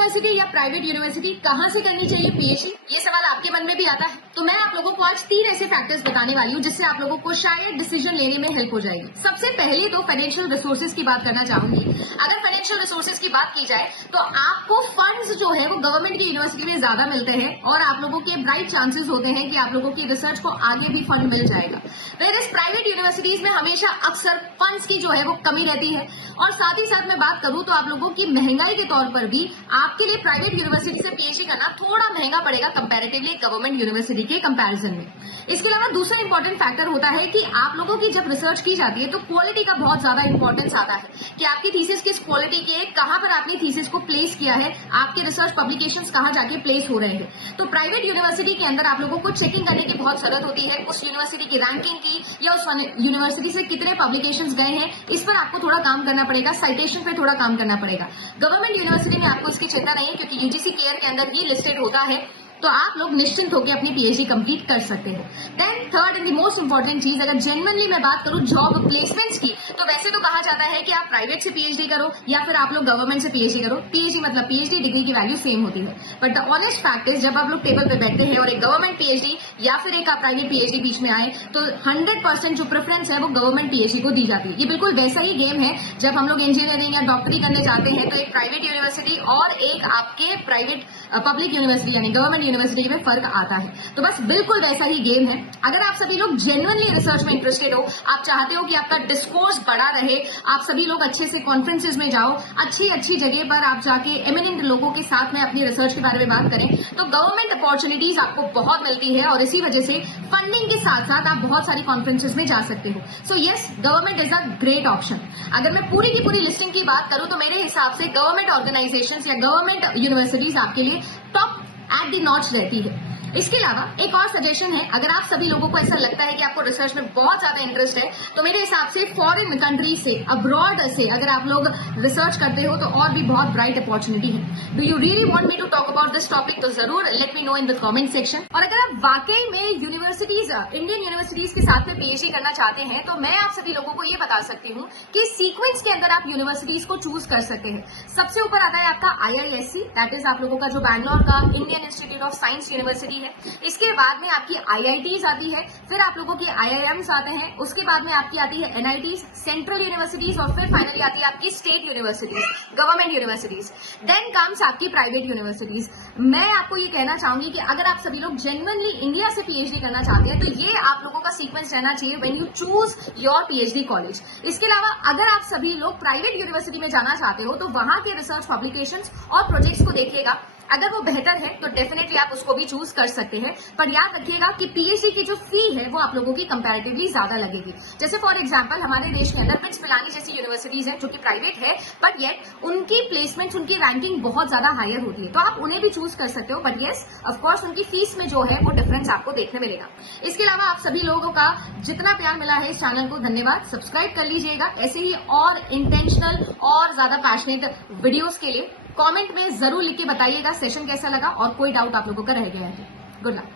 University या private university कहाँ से करनी चाहिए पीएचडी, ये सवाल आपके मन में भी आता है। तो मैं आप लोगों को आज 3 ऐसे फैक्टर्स बताने वाली हूँ जिससे आप लोगों को शायद डिसीजन लेने में हेल्प हो जाएगी। सबसे पहले तो फाइनेंशियल रिसोर्सेज की बात करना चाहूंगी। अगर फाइनेंशियल रिसोर्सेज की बात की जाए तो आपको फंड्स जो है वो गवर्नमेंट की यूनिवर्सिटी में ज्यादा मिलते हैं और आप लोगों के ब्राइट चांसेस होते हैं कि आप लोगों की रिसर्च को आगे भी फंड मिल जाएगा। वेयरएज़ प्राइवेट यूनिवर्सिटीज में हमेशा अक्सर फंड्स की जो है वो कमी रहती है। और साथ ही साथ मैं बात करूं तो आप लोगों की महंगाई के तौर पर भी आपके लिए प्राइवेट यूनिवर्सिटी से पीएचडी करना थोड़ा महंगा पड़ेगा कंपैरेटिवली गवर्नमेंट यूनिवर्सिटी के कंपैरिजन में। इसके अलावा दूसरा इंपॉर्टेंट फैक्टर होता है कि आप लोगों की जब रिसर्च की जाती है तो क्वालिटी का बहुत ज्यादा इंपॉर्टेंस आता है कि आपकी थीसिस किस क्वालिटी की है, कहां पर आपने थीसिस को प्लेस किया है, आपके रिसर्च पब्लिकेशंस कहां जाके प्लेस हो रहे हैं। तो प्राइवेट यूनिवर्सिटी के अंदर आप लोगों को चेकिंग करने की बहुत जरूरत होती है, उस यूनिवर्सिटी की रैंकिंग की या उस यूनिवर्सिटी से कितने पब्लिकेशंस गए हैं, इस पर आपको थोड़ा काम करना पड़ेगा, साइटेशन पे थोड़ा काम करना पड़ेगा। गवर्नमेंट यूनिवर्सिटी में आपको इसकी चिंता नहीं है क्योंकि यूजीसी केयर के अंदर ही लिस्टेड होता है, तो आप लोग निश्चिंत होकर अपनी पीएचडी कंप्लीट कर सकते हो। Then third and the most important चीज, अगर जेन्युइनली मैं बात करूं जॉब प्लेसमेंट्स की, तो वैसे तो कहा जाता है कि आप प्राइवेट से पीएचडी करो या फिर आप लोग गवर्नमेंट से पीएचडी करो। पीएचडी मतलब पीएचडी डिग्री की वैल्यू सेम होती है, but the honest fact is जब आप लोग टेबल पे बैठते हैं और एक गवर्नमेंट पीएचडी या फिर एक प्राइवेट पीएचडी बीच में आए तो 100% जो प्रेफरेंस है वो गवर्नमेंट पीएचडी को दी जाती है। ये बिल्कुल वैसा ही गेम है जब हम लोग इंजीनियरिंग या डॉक्टरी करने जाते हैं तो एक प्राइवेट यूनिवर्सिटी और एक आपके प्राइवेट पब्लिक यूनिवर्सिटी यानी गवर्नमेंट यूनिवर्सिटी में फर्क आता है। तो बस बिल्कुल वैसा ही गेम है। अगर आप सभी लोग जेन्युइनली रिसर्च में इंटरेस्टेड हो, आप चाहते हो कि आपका डिस्कोर्स बड़ा रहे, आप सभी लोग अच्छे से कॉन्फ्रेंसेज में जाओ, अच्छी अच्छी जगह पर आप जाके एमिनेंट लोगों के साथ में अपनी रिसर्च के बारे में बात करें, तो गवर्नमेंट अपॉर्चुनिटीज आपको बहुत मिलती है और इसी वजह से फंडिंग के साथ साथ आप बहुत सारी कॉन्फ्रेंसेज में जा सकते हो। So yes, government is a great option. अगर मैं पूरी की पूरी लिस्टिंग की बात करूं तो मेरे हिसाब से गवर्नमेंट ऑर्गेनाइजेशंस या गवर्नमेंट यूनिवर्सिटीज आपके लिए टॉप एट द नॉच रहती है। इसके अलावा एक और सजेशन है, अगर आप सभी लोगों को ऐसा लगता है कि आपको रिसर्च में बहुत ज्यादा इंटरेस्ट है तो मेरे हिसाब से फॉरेन कंट्री से, अब्रॉड से अगर आप लोग रिसर्च करते हो तो और भी बहुत ब्राइट अपॉर्चुनिटी है। Do you really want me to talk about this topic? तो जरूर let me know in the comment section. और अगर आप वाकई में यूनिवर्सिटीज, इंडियन यूनिवर्सिटीज के साथ में पीएचडी करना चाहते हैं तो मैं आप सभी लोगों को ये बता सकती हूँ कि सीक्वेंस के अंदर आप यूनिवर्सिटीज को चूज कर सकते हैं। सबसे ऊपर आता है आपका IISc, दैट इज आप लोगों का जो बैंगलोर का Indian institute of science university है। इसके बाद में आपकी IITs आती है, फिर आप लोगों की IIMs आते हैं, उसके बाद में आपकी आती है NITs, सेंट्रल यूनिवर्सिटीज, और फिर फाइनली आती है आपकी state universities, government universities. Then comes आपकी प्राइवेट यूनिवर्सिटीज। मैं आपको ये कहना चाहूंगी कि अगर आप सभी लोग जेन्युइनली इंडिया से पीएचडी करना चाहते हैं तो ये आप लोगों का सीक्वेंस रहना चाहिए when you choose your PhD college. इसके अलावा अगर आप सभी लोग प्राइवेट यूनिवर्सिटी में जाना चाहते हो तो वहां के रिसर्च पब्लिकेशंस और प्रोजेक्ट्स को देखिएगा, अगर वो बेहतर है तो डेफिनेटली आप उसको भी चूज कर सकते हैं। पर याद रखिएगा कि पीएचडी की जो फी है वो आप लोगों की कंपैरेटिवली ज्यादा लगेगी। जैसे फॉर एग्जांपल हमारे देश के अंदर प्रिंस पिलानी जैसी यूनिवर्सिटीज है जो कि प्राइवेट है, बट येट उनकी प्लेसमेंट्स, उनकी रैंकिंग बहुत ज्यादा हायर होती है, तो आप उन्हें भी चूज कर सकते हो। बट येस, ऑफकोर्स उनकी फीस में जो है वो डिफरेंस आपको देखने मिलेगा। इसके अलावा आप सभी लोगों का जितना प्यार मिला है इस चैनल को धन्यवाद। सब्सक्राइब कर लीजिएगा ऐसे ही और इंटेंशनल और ज्यादा पैशनेट वीडियोस के लिए। कमेंट में जरूर लिख के बताइएगा सेशन कैसा लगा और कोई डाउट आप लोगों का रह गया है। Good luck.